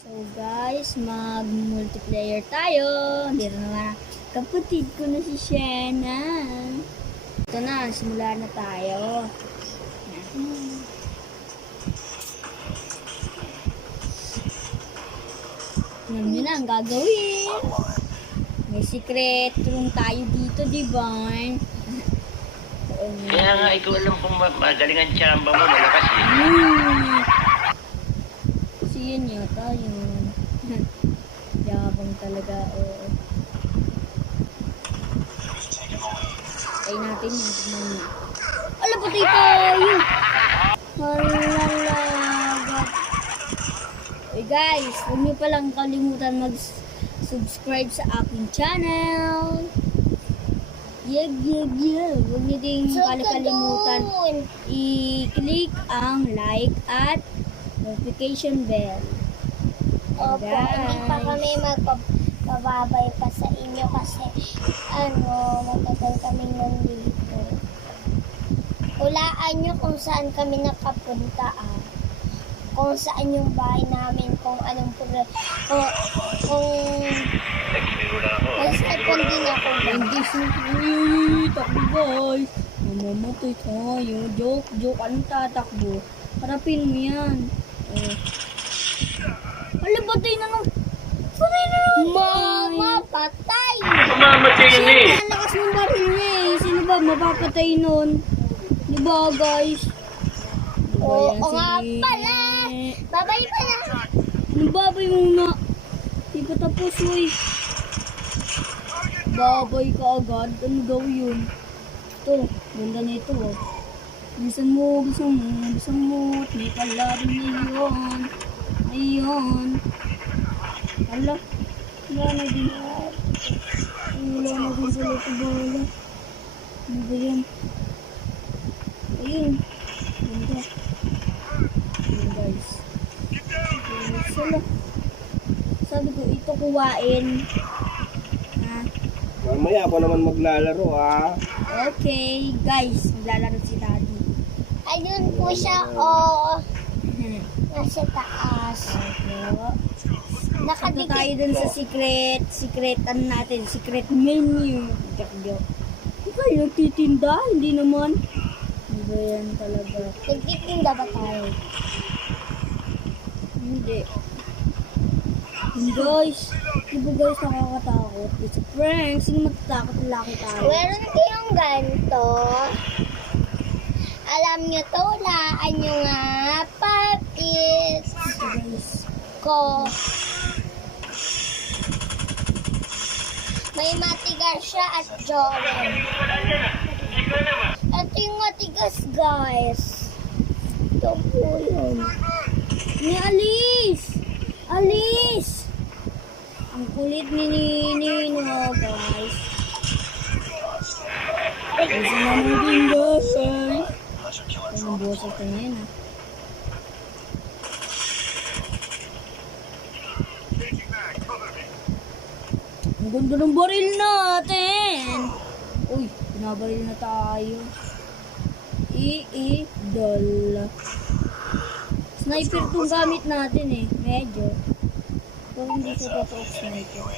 So guys, mag-multiplayer tayo. Dito naman kapatid ko na si Shena. Ito na, simula na tayo. Alam nyo na ang gagawin. May secret room tayo dito, di ba? Kaya nga, ikaw alam kung magaling ang tsamba mo, malakas eh. Kasi yun yata yun. Yabang talaga, oo. Try natin yun, tignan nyo. Ala, patay tayo! Halalaga. Hey guys, huwag nyo palang kalimutan mag-subscribe sa aking channel. Huwag nyo ding kalimutan i-click ang like at notification bell. Opo, hindi pa kami magpababay pa sa inyo kasi matagal kaming nandito. Hulaan nyo kung saan kami nakapunta kung saan yung bahay namin, kung anong may cellphone din ako. Hindi siyempre, takbo guys. Mamamatay tayo. Joke. Anong tatakbo? Harapin mo yan. Hala, patay na nung. Mama, patay! Mamamatay na eh. Ang lakas ng baril niya eh. Sino ba mapapatay nun? Diba guys? Oo nga pala! Babay pala! Anong babay muna? Di pa tapos uy. Babay ka agad. Ano daw yun? Ito, ganda nito oh. Bilisan mo. May kalaban na yun. Ayun. Hala. Wala na din. Wala na din pala ito bala. Ano ba yan? Ayun. Ganda. Ayun guys. Sala. Sabi ko ito kuwain. Mamaya ako naman maglalaro Okay, guys, maglalaro si Daddy. Ayun po siya, nasa taas. Ito Nakadikit tayo dun sa secret menu. Hindi kayo nagtitinda? Hindi naman. Hindi ba yan talaga? Nagtitinda ba tayo? Hindi. Guys, di ba guys nakakatakot? It's a prank. Sino matatakot na laki tayo? Meron kayong ganito. Alam nyo to, laan nyo nga, papis Guys, ko. May matigas siya at Joren. Ito yung matigas, guys. Ito po yun. ni Alice! Ang kulit ni Nino, guys. Isa naman din, guys. Anong boses ka ngayon, Ang ganda ng baril natin! Uy, binabaril na tayo. Idol. Sniper tong gamit natin eh. Medyo. Pero hindi siya totoo sniper.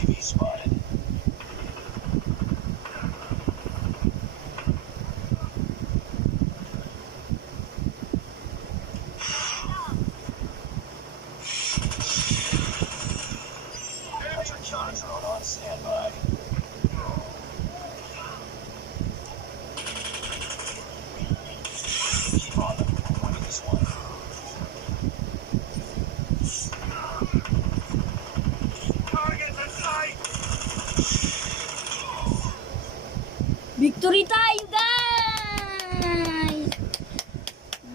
Victory tayo, guys!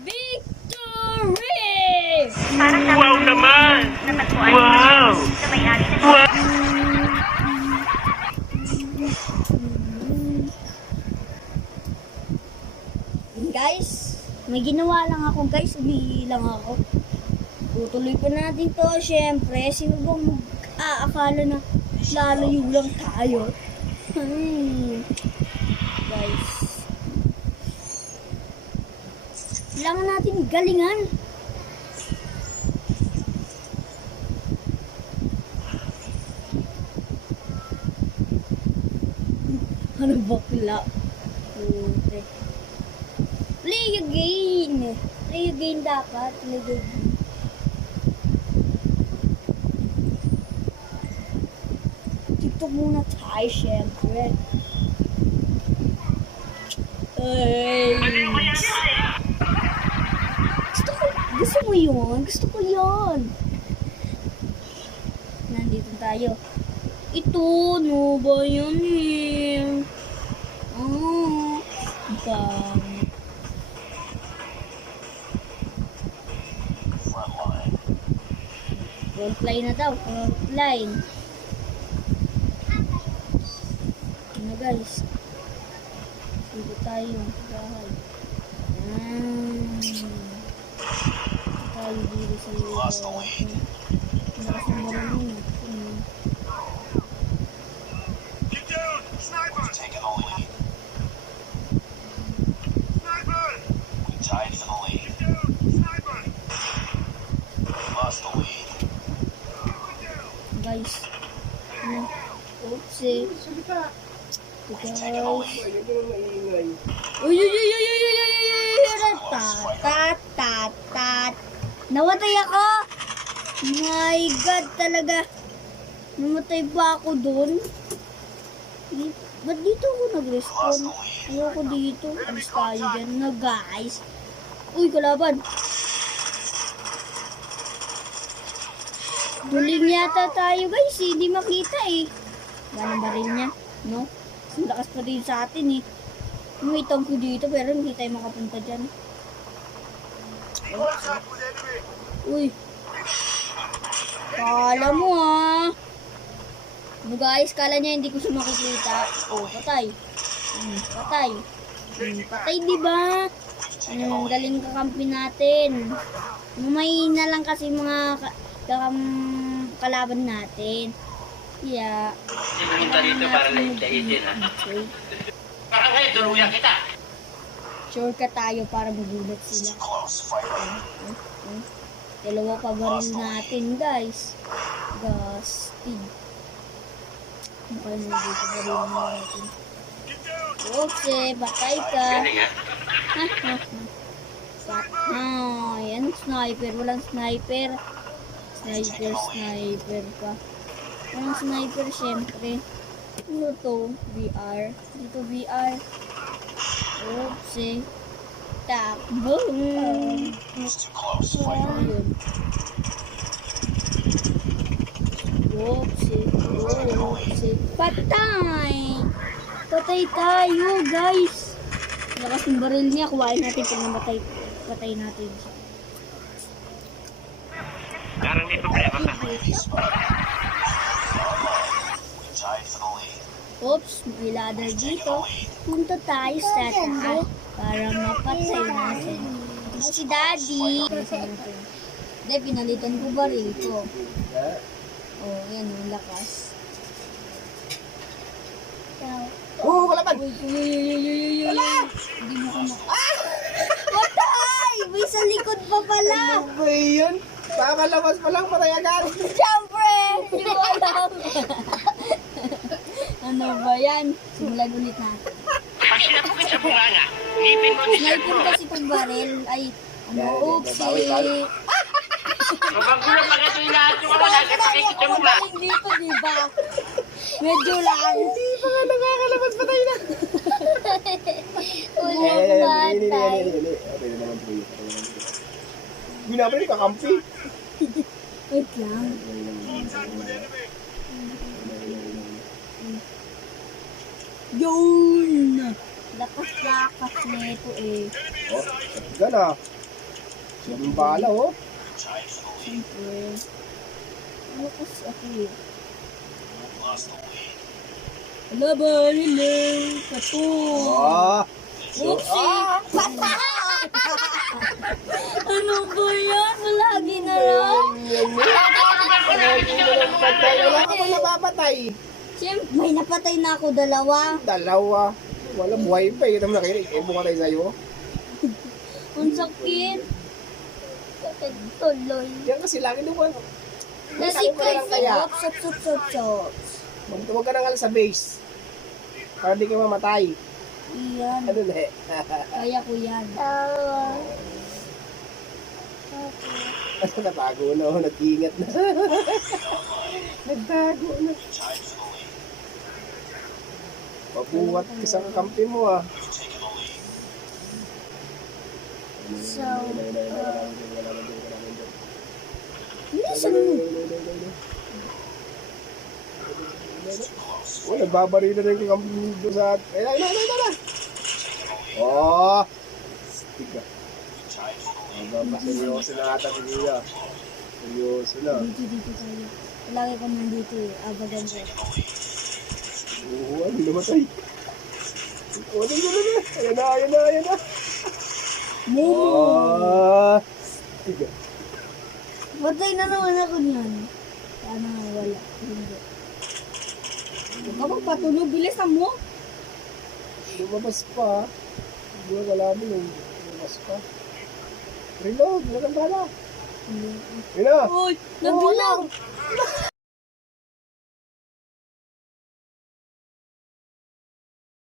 Victory! Wow naman! Wow! Guys, may ginawa lang ako, guys. Umihi lang ako. Tutuloy pa natin to, syempre. Sino bang mag-aakala na lalayo lang tayo? Guys. Kailangan natin galingan. Ano bakla? Okay. Play again. Play again dapat. Play again. TikTok muna tayo, syempre. Ay. Gusto mo yun? Gusto ko yun. Nandito tayo. Ito, no ba yan eh? Ah, bang. Frontline na daw, frontline. Ano guys? Dito tayo, bahay. Tayo dito sa mga. Lakas ng marami. Taking the lead. We tied for the lead. Lost the lead. Guys. Ano? Oops eh. Taking the lead. Ayun yung maingay. Uy, uy, uy, uy, uy, uy, uy, uy, tat. Nawatay ako! My God, talaga. Namatay pa ako doon. Ba't dito ako nag-respawn? Ayoko dito. Alis tayo dyan na guys. Uy, kalaban. Duling yata tayo guys eh. Hindi makita eh. Ganang baril niya. No? Ang lakas pa rin sa atin eh. May tank ko dito pero hindi tayo makapunta dyan. Uy. Kala mo ah. Ano guys, kala niya hindi ko siya makikita. Oh, patay. Patay. Patay diba? Galing kakampi natin. Mahina lang kasi mga kalaban natin. Yeah. Hindi pumunta dito para laitin ha. Okay. Baka ngayon, tuluyan kita. Sure ka tayo para magulat sila. Close fight. Dalawa pa baril natin guys. Gastig. Mukha na dito baril natin. Okay, patay ka. Galing ha. Yan, sniper. Walang sniper. Sniper pa. Walang sniper, syempre. Ano to? VR. Dito VR. Oopsie. Takbo. It's too close fight. Ayun. Oopsie. Patay! Patay tayo, guys! Lakas ng baril niya. Kuhain natin kung namatay. Patay natin siya. Parang may problema ka. We tied for the lead. Oops, may ladder dito. Punta tayo sa taas para mapatay natin. Ito si Daddy. Hindi, pinalitan ko baril ko. Oh, yan yung lakas. Oo, kalaban! Uy. Hindi mo ko Patay! May sa likod pa pala. Ano ba yun? Kakalabas pa lang, patay agad. Siyempre! Hindi mo alam. Ano ba yan? Simulan ulit natin. Pag sinapukit sa bunganga, ngipin mo ni Sniper mo. kasi itong baril. Ay, ano, oopsie. Mabagulo pa nga ito inaatong ako. Nakapakikita mo ba? Galing dito, di ba? Medyo lang. Hindi pa nga nakakalabas, patay na. Ulang batay. Okay na naman po yun. Hindi na pwede kakampi. Wait lang. Yun! Lakas-lakas nito eh. Oh, shotgun ah. Yung bala oh. Tied for the lead. Siyempre. Lakas ako eh. Lost the lead. Laban nila! Kato! Ah. Oopsie! Ano ba yan? Malagi na lang. Patay, wala ka pa napapatay. Siyempre, may napatay na ako dalawa. Dalawa. Wala buhay pa eh. Ito mo nakinig. Eh, buka tayo sa'yo. Ang sakit. Tuloy. Yan kasi lagi naman. Nasipay sa ops. Magtuwag ka na nga lang sa base. Para di ka mamatay. Iyan. Ano na eh? Kaya ko yan. Natago na ako, nag-ingat na. Nagtago na. Tied for the lead. Pabuhat ka sa kakampi mo ah. You've taken the lead. So, Bilisan mo. Close. Oh, nagbabaril na rin yung kakampi mo doon sa... Ayun. Oh! Stig ah. Tied for the lead. Seryoso na ata si Kuya. Seryoso na. Dito tayo. Lagi ko nandito eh. Abagan ko. Oo, ano namatay? Oh, ayan na. Oh! Stig ah. Patay na naman ako niyan. Sana wala. Hindi. Huwag ka magpatulog. Bilisan mo. Lumabas pa. Hindi wala mo yung lumabas pa. Reload, walang bala. Yun na. Uy, nagbulag.